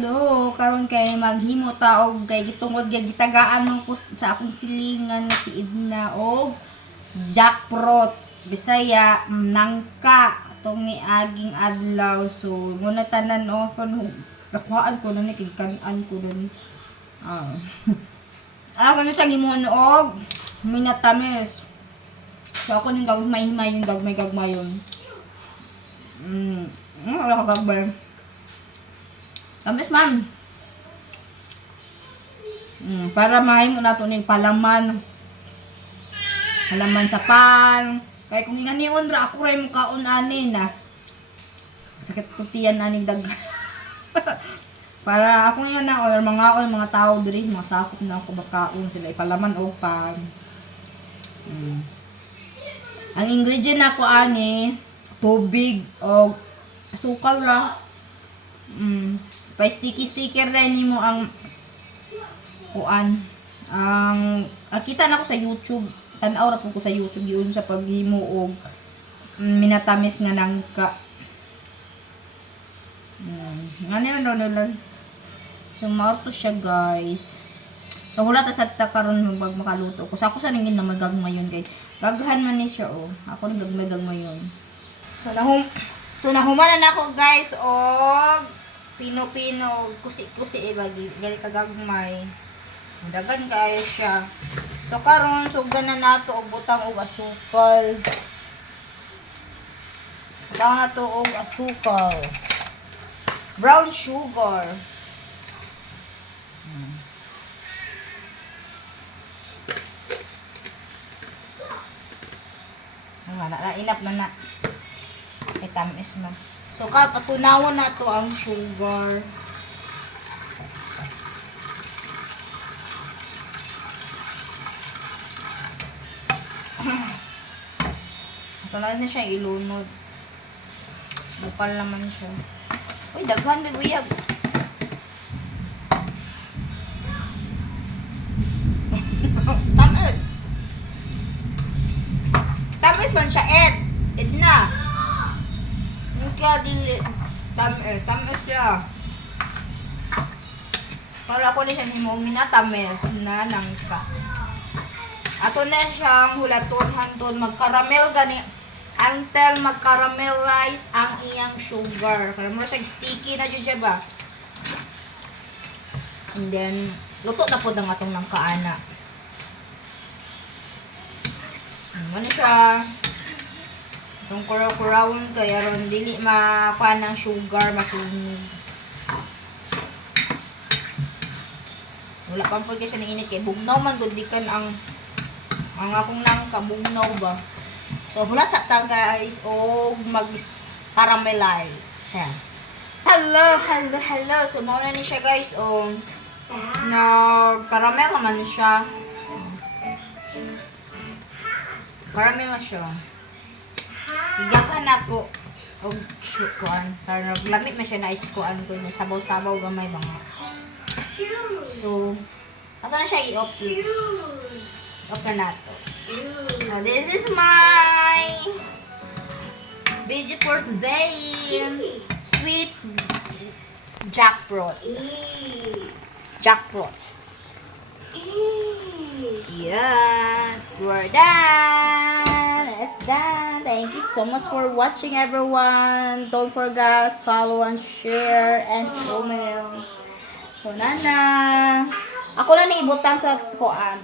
Hello, karon kay maghimo ta og kay gitungod kay gitagaan man ko sa akong silingan na si Edna og jackfruit Bisaya nangka. Atong aging adlaw. So muna tanan o kun nakuhaan ko na ni kay kanan ko na ni. Ah. Ako na siyang himuon og minatamis. So ako ning gagmay himay yung gagmay gagmayon mm. Mm wala ka gagmay Tamis man. Mm, para mahimo na to ning palaman. Palaman sa pan. Kaya kung nga niyon ra ako ray mo kaon ani na. Sakit putiyan aning dag. para ako nga na or mga or mga tao diri mga sakop na ako bakaon sila ipalaman og pan. Mm. Ang ingredient nako ani tubig o asukal ra. Mm. Pa sticky sticker din nimo ang kuan. Ang akita na ko sa YouTube. Tan-aw ra ko sa YouTube yun sa paghimo og mm, minatamis nga nangka. Mm. Ano yun, ano lang. So, mao to siya, guys. So, hula ta sa ta karon mo pag makaluto ko. Sa ako sa ningin na magagmayon kay gaghan man ni siya oh. Ako ni gagmay gagmayon. So, nahum So, nahumanan ako, guys, og pino-pino, kusi-kusi ibagi, gali kagagmay. Dagan kaya siya. So karon sugdan na nato og butang og asukal. Butang na to og asukal. Brown sugar. Hmm. Ang na, na, inap na na. Ay, tamis man. So, ka, patunawan na to ang sugar. Ito na siya ilunod. Bukal naman siya. Uy, daghan may buyag. Tamis. Tamis man siya, Ed. Ed na. Yung kaya dili. Tamis. Tamis siya. Para ako na siya himong minatamis na nangka. Ato na siyang hulaton hanton magkaramel gani until magcaramelize ang iyang sugar. Kaya mo siya sticky na dyan siya ba? And then, luto na po ang atong ng kaana. Ano siya? Itong kuraw-kurawon kaya dili makuha ng sugar, masunog. Wala pa po siya ng init kay bugnaw man gud di kan ang ang akong nang kabugnaw ba. So hulat sa ta guys o mag caramelize. Siya. Hello, hello, hello. So mao ni siya guys o na caramel naman siya. Caramel na siya. Tigakan ako og kuan. Para lamit man siya na is kuan ko na sabaw-sabaw gamay mga. So, ato na siya i-off. Off na nato. Now, this is my video for today. Sweet jackfruit. Jackfruit. Yeah, we're done. So much for watching, everyone. Don't forget follow and share and comment. So, nana. Ako na ni ibutang sa kuan.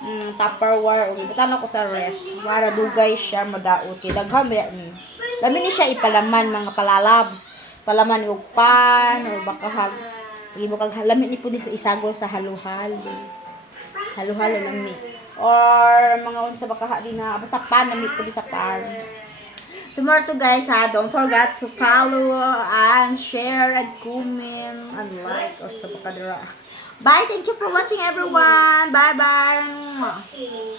Mm, tupperware. O, Ibutan ako sa ref. Para dugay siya madaot. Kay daghan ba ni. Lami ni siya ipalaman mga palalabs. Palaman og pan or baka hag. Ibo kag lami ni pud sa isagol sa haluhalo. Halo-halo lami. Or mga unsa baka din na basta pan lami pud sa pan. So more to guys ha, don't forget to follow and share and comment and like or sa baka dira. Bye, thank you for watching everyone. Bye bye.